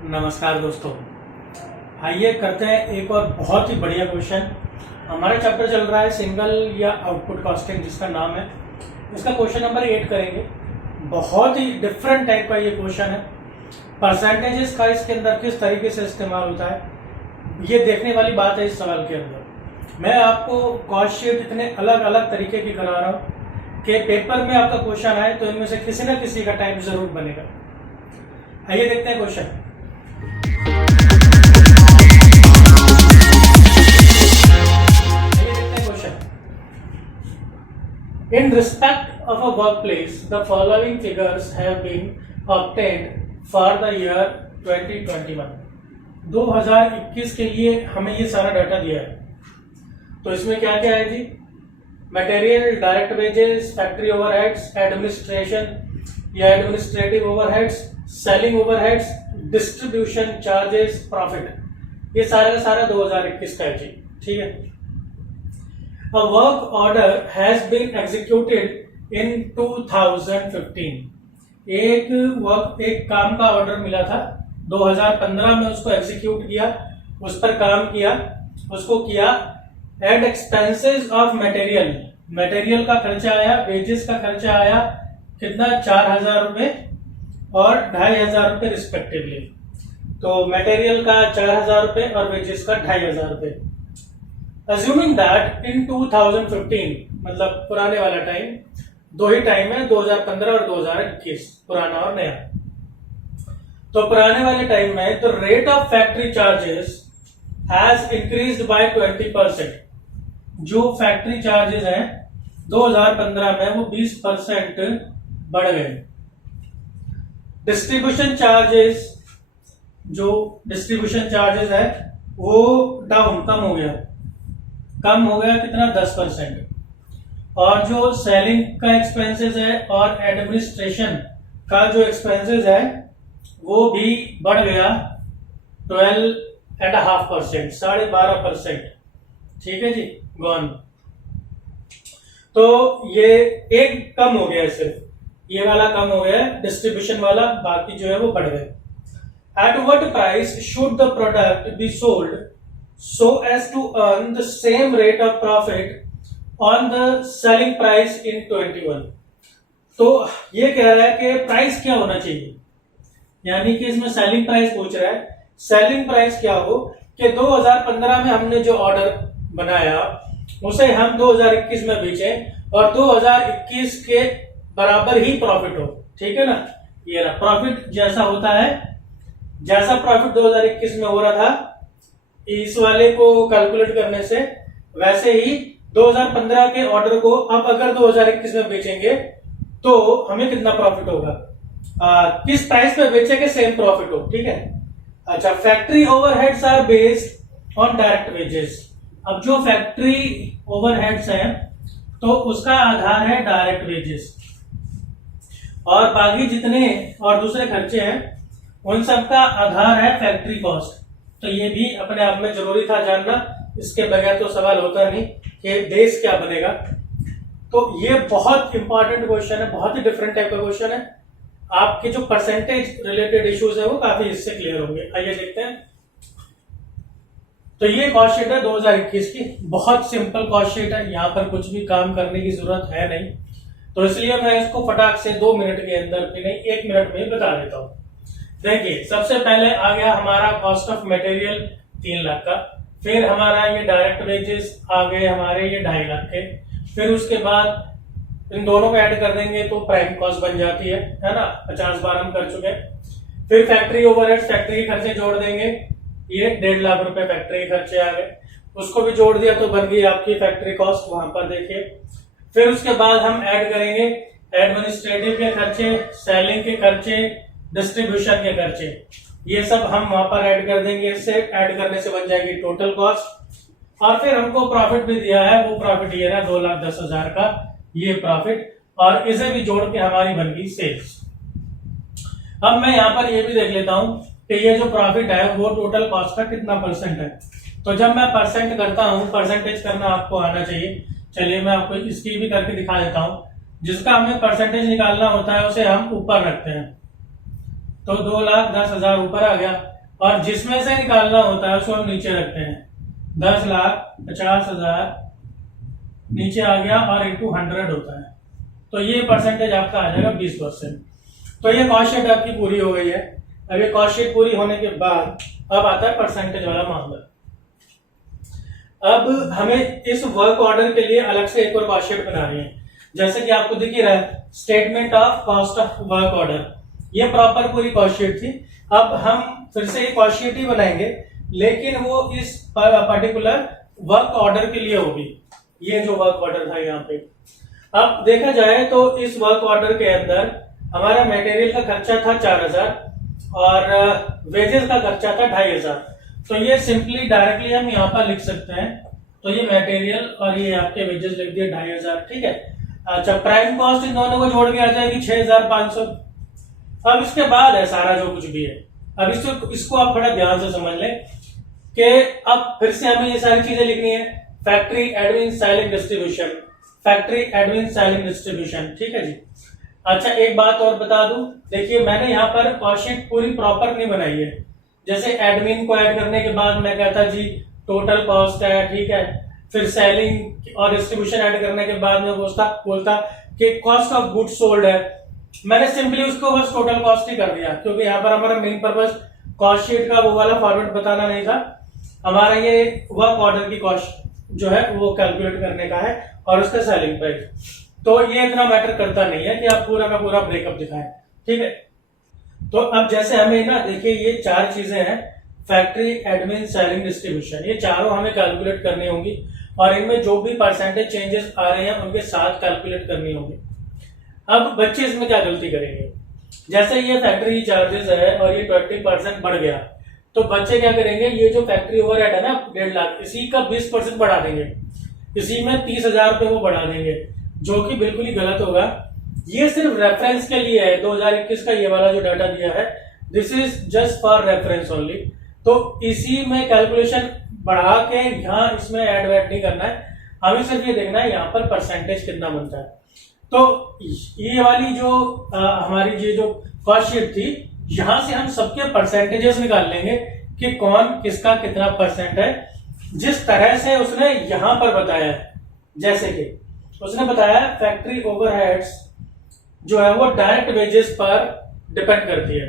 नमस्कार दोस्तों, आइए करते हैं एक और बहुत ही बढ़िया क्वेश्चन। हमारा चैप्टर चल रहा है सिंगल या आउटपुट कॉस्टिंग, जिसका नाम है। इसका क्वेश्चन नंबर 8 करेंगे। बहुत ही डिफरेंट टाइप का ये क्वेश्चन है। परसेंटेजेस का इसके अंदर किस तरीके से इस्तेमाल होता है, ये देखने वाली बात है इस सवाल के अंदर। मैं आपको कॉस्ट शीट इतने अलग अलग तरीके की करा रहा हूँ कि पेपर में आपका क्वेश्चन आए तो इनमें से किसी न किसी का टाइप जरूर बनेगा। आइए देखते हैं question. In respect of a workplace, the following figures have been obtained for the year 2021. 2021 के लिए हमें ये सारा डाटा दिया है। तो इसमें क्या क्या है जी? Material, direct wages, factory overheads, administration या administrative overheads, selling overheads, distribution charges, profit. ये सारा का सारा 2021 का है जी। ठीक है। A work order has been executed in 2015. एक काम का ऑर्डर मिला था 2015 में, उसको एग्जीक्यूट किया, उस पर काम किया, उसको किया। And expenses of material, material का खर्चा आया, वेजेस का खर्चा आया, कितना? 4,000 रुपए और 2,500 रुपए रिस्पेक्टिवली। तो मटेरियल का 4,000 रुपए और वेजेस का 2,500 रुपए। Assuming that in 2015, मतलब पुराने वाला टाइम, दो ही टाइम है, 2015 और 2021, पुराना और नया। तो पुराने वाले टाइम में तो rate of factory charges has increased by 20%। जो फैक्ट्री चार्जेस हैं 2015 में वो 20% बढ़ गए। डिस्ट्रीब्यूशन चार्जेस, जो डिस्ट्रीब्यूशन चार्जेस है वो डाउन, कम हो गया कितना? 10%। और जो सेलिंग का एक्सपेंसेस है और एडमिनिस्ट्रेशन का जो एक्सपेंसेस है वो भी बढ़ गया 12.5%, 12.5%। ठीक है जी, गॉन। तो ये एक कम हो गया, सिर्फ ये वाला कम हो गया, डिस्ट्रीब्यूशन वाला, बाकी जो है वो बढ़ गए। At what price should the product be sold so as to earn the same rate of profit on the selling price in 21। तो ये कह रहा है कि प्राइस क्या होना चाहिए, यानी कि इसमें सेलिंग प्राइस पूछ रहा है। सेलिंग प्राइस क्या हो कि 2015 में हमने जो ऑर्डर बनाया उसे हम 2021 में बेचें और 2021 के बराबर ही प्रॉफिट हो। ठीक है ना? ये रहा प्रॉफिट, जैसा होता है, जैसा प्रॉफिट 2021 में हो रहा था इस वाले को कैलकुलेट करने से, वैसे ही 2015 के ऑर्डर को अब अगर 2021 में बेचेंगे तो हमें कितना प्रॉफिट होगा, किस प्राइस पे बेचेंगे सेम प्रॉफिट हो। ठीक है। अच्छा, factory overheads are based on direct wages. अब जो फैक्ट्री ओवरहेड्स हैं तो उसका आधार है डायरेक्ट वेजेस, और बाकी जितने और दूसरे खर्चे हैं उन सबका आधार है फैक्ट्री कॉस्ट। तो ये भी अपने आप में जरूरी था जानना, इसके बगैर तो सवाल होता नहीं कि बेस क्या बनेगा। तो ये बहुत इंपॉर्टेंट क्वेश्चन है, बहुत ही डिफरेंट टाइप का क्वेश्चन है। आपके जो परसेंटेज रिलेटेड इश्यूज है वो काफी इससे क्लियर होंगे। आइए देखते हैं। तो ये कॉस्ट शीट है 2021 की, बहुत सिंपल कॉस्ट शीट है, यहाँ पर कुछ भी काम करने की जरूरत है नहीं। तो इसलिए मैं इसको फटाक से 2 मिनट के अंदर भी नहीं, 1 मिनट में बता देता हूँ। देखिए, सबसे पहले आ गया हमारा कॉस्ट ऑफ मटेरियल 3 लाख का, फिर हमारा ये डायरेक्ट वेजेस आ गए हमारे ये 2.5 लाख के, फिर उसके बाद इन दोनों को ऐड कर देंगे तो प्राइम कॉस्ट बन जाती है ना, 50 बार हम कर चुके हैं। फिर फैक्ट्री ओवरहेड्स, फैक्ट्री के खर्चे जोड़ देंगे, ये 1.5 लाख रुपए फैक्ट्री के खर्चे आ गए, उसको भी जोड़ दिया तो बन गई आपकी फैक्ट्री कॉस्ट, वहां पर देखिए। फिर उसके बाद हम ऐड करेंगे एडमिनिस्ट्रेटिव के खर्चे, सेलिंग के खर्चे, डिस्ट्रीब्यूशन के खर्चे, ये सब हम वहां पर ऐड कर देंगे। इससे ऐड करने से बन जाएगी टोटल कॉस्ट। और फिर हमको प्रॉफिट भी दिया है, वो प्रॉफिट ये रहा 2,10,000 का ये प्रॉफिट, और इसे भी जोड़ के हमारी बन गई सेल्स। अब मैं यहाँ पर ये भी देख लेता हूँ कि ये जो प्रॉफिट है वो टोटल कॉस्ट का कितना परसेंट है। तो जब मैं परसेंट करता हूँ, परसेंटेज करना आपको आना चाहिए। चलिए मैं आपको इसकी भी करके दिखा देता हूँ। जिसका हमें परसेंटेज निकालना होता है उसे हम ऊपर रखते हैं। तो 2,10,000 ऊपर आ गया, और जिसमें से निकालना होता है उसको हम नीचे रखते हैं, 10,50,000 नीचे आ गया और इंटू 100 होता है, तो ये परसेंटेज आपका आ जाएगा 20%। तो ये कॉस्ट शीट आपकी पूरी हो गई है। अब ये कॉस्ट शीट पूरी होने के बाद अब आता है परसेंटेज वाला मामला। अब हमें इस वर्क ऑर्डर के लिए अलग से एक और कॉस्ट शीट बनानी है। जैसे कि आपको दिख ही रहा है, statement of cost of work order, ये प्रॉपर पूरी कॉस्ट शीट थी। अब हम फिर से एक कॉस्ट शीट ही बनाएंगे, लेकिन वो इस पर्टिकुलर वर्क ऑर्डर के लिए होगी। ये जो वर्क ऑर्डर था यहाँ पे, अब देखा जाए तो इस वर्क ऑर्डर के अंदर हमारा मटेरियल का खर्चा था 4,000 और वेजेस का खर्चा था 2,500। तो ये सिंपली डायरेक्टली हम यहाँ पर लिख सकते हैं। तो ये मटेरियल और ये आपके वेजेस लिख दिए 2,500, ठीक है। अच्छा, प्राइम कॉस्ट इन दोनों को जोड़ के आ जाएगी 6,500। अब इसके बाद है सारा जो कुछ भी है। अब इसको आप थोड़ा ध्यान से समझ लें कि अब फिर से हमें ये सारी चीजें लिखनी है। Factory admin selling distribution, factory admin selling distribution, ठीक है जी। अच्छा, एक बात और बता दूं, देखिए मैंने यहाँ पर कॉस्ट शीट पूरी प्रॉपर नहीं बनाई है। जैसे एडमिन को ऐड करने के बाद मैं कहता जी टोटल कॉस्ट है, ठीक है, फिर सेलिंग और डिस्ट्रीब्यूशन ऐड करने के बाद मैं बोलता कि कॉस्ट ऑफ गुड सोल्ड है। मैंने सिंपली उसको बस टोटल कॉस्ट ही कर दिया, क्योंकि यहाँ पर हमारा मेन पर्पस कॉस्ट शीट का वो वाला फॉर्मेट बताना नहीं था, हमारा ये वर्क ऑर्डर की कॉस्ट जो है वो कैलकुलेट करने का है और उसका सेलिंग प्राइस। तो ये इतना मैटर करता नहीं है कि आप पूरा का पूरा ब्रेकअप दिखाएं, ठीक है। तो अब जैसे हमें ना देखिए ये 4 चीजें हैं, फैक्ट्री एडमिन सेलिंग डिस्ट्रीब्यूशन, ये चारों हमें कैलकुलेट करनी होंगी और इनमें जो भी परसेंटेज चेंजेस आ रहे हैं उनके साथ कैलकुलेट करनी होंगी। अब बच्चे इसमें क्या गलती करेंगे, जैसे ये फैक्ट्री चार्जेस है और ये 20% बढ़ गया, तो बच्चे क्या करेंगे, ये जो फैक्ट्री ओवरहेड है ना 1.5 लाख, इसी का 20% बढ़ा देंगे, इसी में 30,000 रुपए वो बढ़ा देंगे, जो कि बिल्कुल ही गलत होगा। ये सिर्फ रेफरेंस के लिए है, 2021 का ये वाला जो डाटा दिया है, this is just for reference only. तो इसी में कैलकुलेशन बढ़ा के यहाँ इसमें ऐड वैड नहीं करना है, हमें सिर्फ ये देखना है यहाँ पर परसेंटेज कितना बनता है। तो ये वाली जो हमारी ये जो कॉस्ट शीट थी, यहां से हम सबके परसेंटेजेस निकाल लेंगे कि कौन किसका कितना परसेंट है, जिस तरह से उसने यहां पर बताया है। जैसे कि उसने बताया फैक्ट्री ओवरहेड्स जो है वो डायरेक्ट वेजेस पर डिपेंड करती है।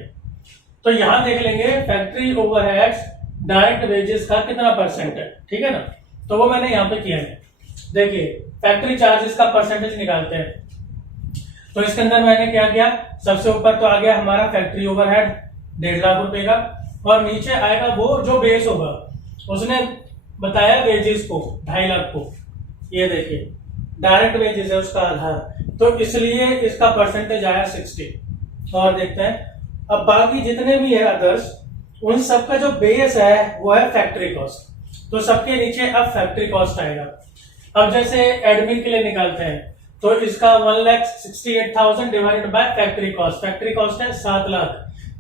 तो यहां देख लेंगे फैक्ट्री ओवरहेड्स डायरेक्ट वेजेस का कितना परसेंट है, ठीक है ना। तो वो मैंने यहां पे किया है। देखिए फैक्ट्री चार्जेस का परसेंटेज निकालते हैं। तो इसके अंदर मैंने क्या किया, सबसे ऊपर तो आ गया हमारा फैक्ट्री ओवरहेड 1.5 लाख रुपए का, और नीचे आएगा वो जो बेस होगा, उसने बताया वेजेस को 2.5 लाख को, ये देखिए डायरेक्ट वेजेस है उसका आधार, तो इसलिए इसका परसेंटेज आया 60। और देखते हैं अब बाकी जितने भी है अदर्स, उन सबका जो बेस है वो है फैक्ट्री कॉस्ट, तो सबके नीचे अब फैक्ट्री कॉस्ट आएगा। अब जैसे एडमिन के लिए निकालते हैं, तो इसका 1,68,000 divided by factory cost, factory cost है 7 लाख,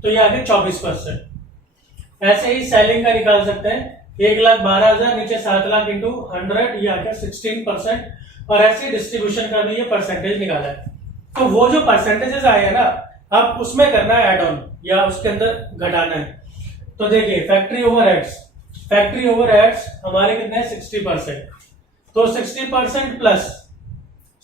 तो ये आ गया 24%। ऐसे ही सेलिंग का निकाल सकते हैं, 1,12,000 नीचे 7 लाख इंटू 100, ये आ गया 16%। और ऐसे डिस्ट्रीब्यूशन का भी ये परसेंटेज निकाला है। तो वो जो परसेंटेजेस आए हैं ना, अब उसमें करना है एड ऑन या उसके अंदर घटाना है। तो देखिए फैक्ट्री ओवरहेड्स हमारे कितने हैं 60%, तो 60% प्लस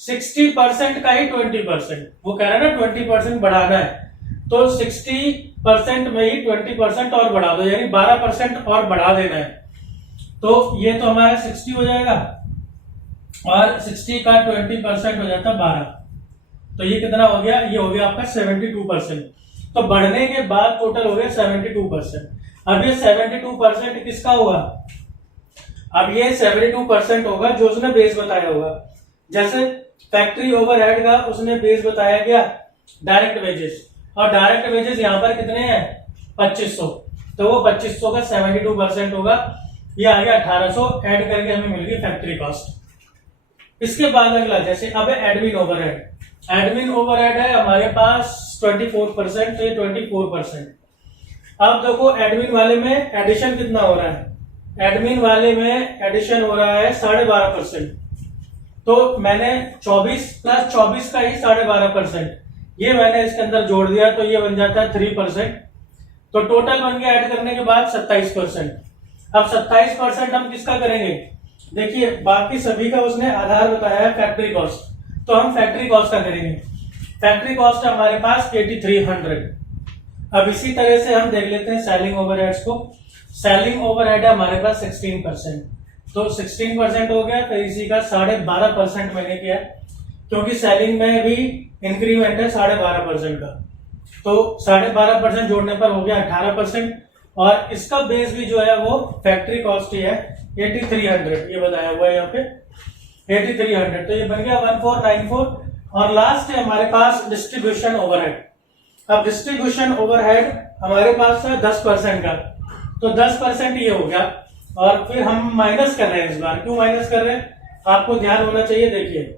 60% का ही 20%, वो कह रहा है ना 20% बढ़ाना है, तो 60% में ही 20% और बढ़ा दो, यानी 12% और बढ़ा देना है। तो ये तो हमारा 60 हो जाएगा और 60 का 20% हो जाता है 12, तो ये कितना हो गया, ये हो गया आपका 72%। तो बढ़ने के बाद टोटल हो गया 72%। अब ये 72% किसका होगा, अब ये 72% होगा जो उसने बेस बताया होगा। जैसे फैक्ट्री ओवरहेड का उसने बेस बताया गया डायरेक्ट वेजेस, और डायरेक्ट वेजेस यहां पर कितने हैं 2500, तो वो 2500 का 72% होगा, ये आ गया 1800, ऐड करके हमें मिल गई फैक्ट्री कॉस्ट। इसके बाद अगला जैसे अब एडमिन ओवरहेड है हमारे पास 24%, तो ये 24%। अब देखो एडमिन वाले में एडिशन कितना हो रहा है, एडमिन वाले में एडिशन हो रहा है 12.5%, तो मैंने 24 प्लस 24 का ही 12.5%, ये मैंने इसके अंदर जोड़ दिया, तो ये बन जाता है 3%। तो टोटल बन गया ऐड करने के बाद 27%। अब 27% हम किसका करेंगे, देखिए बाकी सभी का उसने आधार बताया है फैक्ट्री कॉस्ट, तो हम फैक्ट्री कॉस्ट का करेंगे। फैक्ट्री कॉस्ट हमारे पास 8300। अब इसी तरह से हम देख लेते हैं सेलिंग ओवरहेड्स को। सेलिंग ओवरहेड है हमारे पास 16%, तो 16% हो गया, तो इसी का 12.5% मैंने किया, क्योंकि सेलिंग में भी इंक्रीमेंट है 12.5% का, तो 12.5% जोड़ने पर हो गया 18%। और इसका बेस भी जो है वो फैक्ट्री कॉस्ट ही है 8300, ये बताया हुआ है यहाँ पे 8300, तो ये बन गया 1494। और लास्ट है हमारे पास डिस्ट्रीब्यूशन ओवरहेड। अब डिस्ट्रीब्यूशन ओवरहेड हमारे पास है 10% का, तो 10% ये हो गया। और फिर हम माइनस कर रहे हैं, इस बार क्यों माइनस कर रहे हैं आपको ध्यान होना चाहिए। देखिए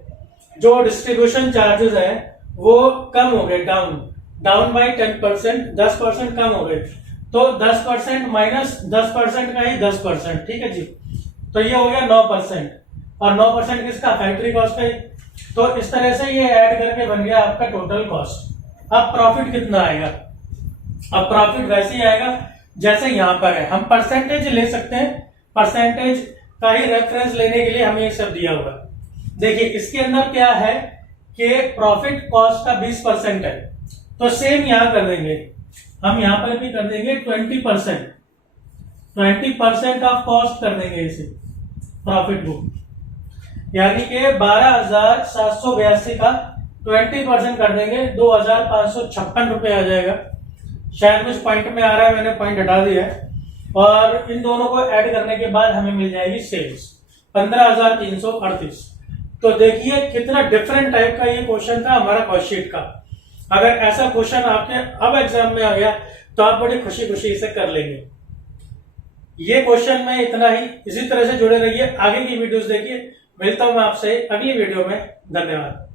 जो डिस्ट्रीब्यूशन चार्जेस है वो कम हो गए, डाउन बाई 10%, 10% कम हो गए, तो 10% माइनस 10% का ही 10%, ठीक है जी। तो ये हो गया 9%, और 9% किसका, फैक्ट्री कॉस्ट का ही। तो इस तरह से ये ऐड करके बन गया आपका टोटल कॉस्ट। अब प्रॉफिट कितना आएगा, अब प्रॉफिट वैसे ही आएगा जैसे यहां पर है, हम परसेंटेज ले सकते हैं, परसेंटेज का ही रेफरेंस लेने के लिए हमें ये सब दिया हुआ है। देखिए इसके अंदर क्या है कि प्रॉफिट कॉस्ट का 20% है, तो सेम यहां कर देंगे, हम यहां पर भी कर देंगे 20%, 20% ऑफ कॉस्ट कर देंगे इसे प्रॉफिट बुक, यानी कि 12,782 का 20% कर देंगे, 2,556 रुपए आ जाएगा। शायद कुछ पॉइंट में आ रहा है, मैंने पॉइंट हटा दिया है। और इन दोनों को ऐड करने के बाद हमें मिल जाएगी सेल्स 15,338। तो देखिए कितना डिफरेंट टाइप का ये क्वेश्चन था हमारा कॉस्ट शीट का। अगर ऐसा क्वेश्चन आपने अब एग्जाम में आ गया तो आप बड़ी खुशी खुशी इसे कर लेंगे। ये क्वेश्चन में इतना ही, इसी तरह से जुड़े रहिए, आगे की वीडियोस देखिए। मिलता हूं मैं आपसे अगली वीडियो में, धन्यवाद।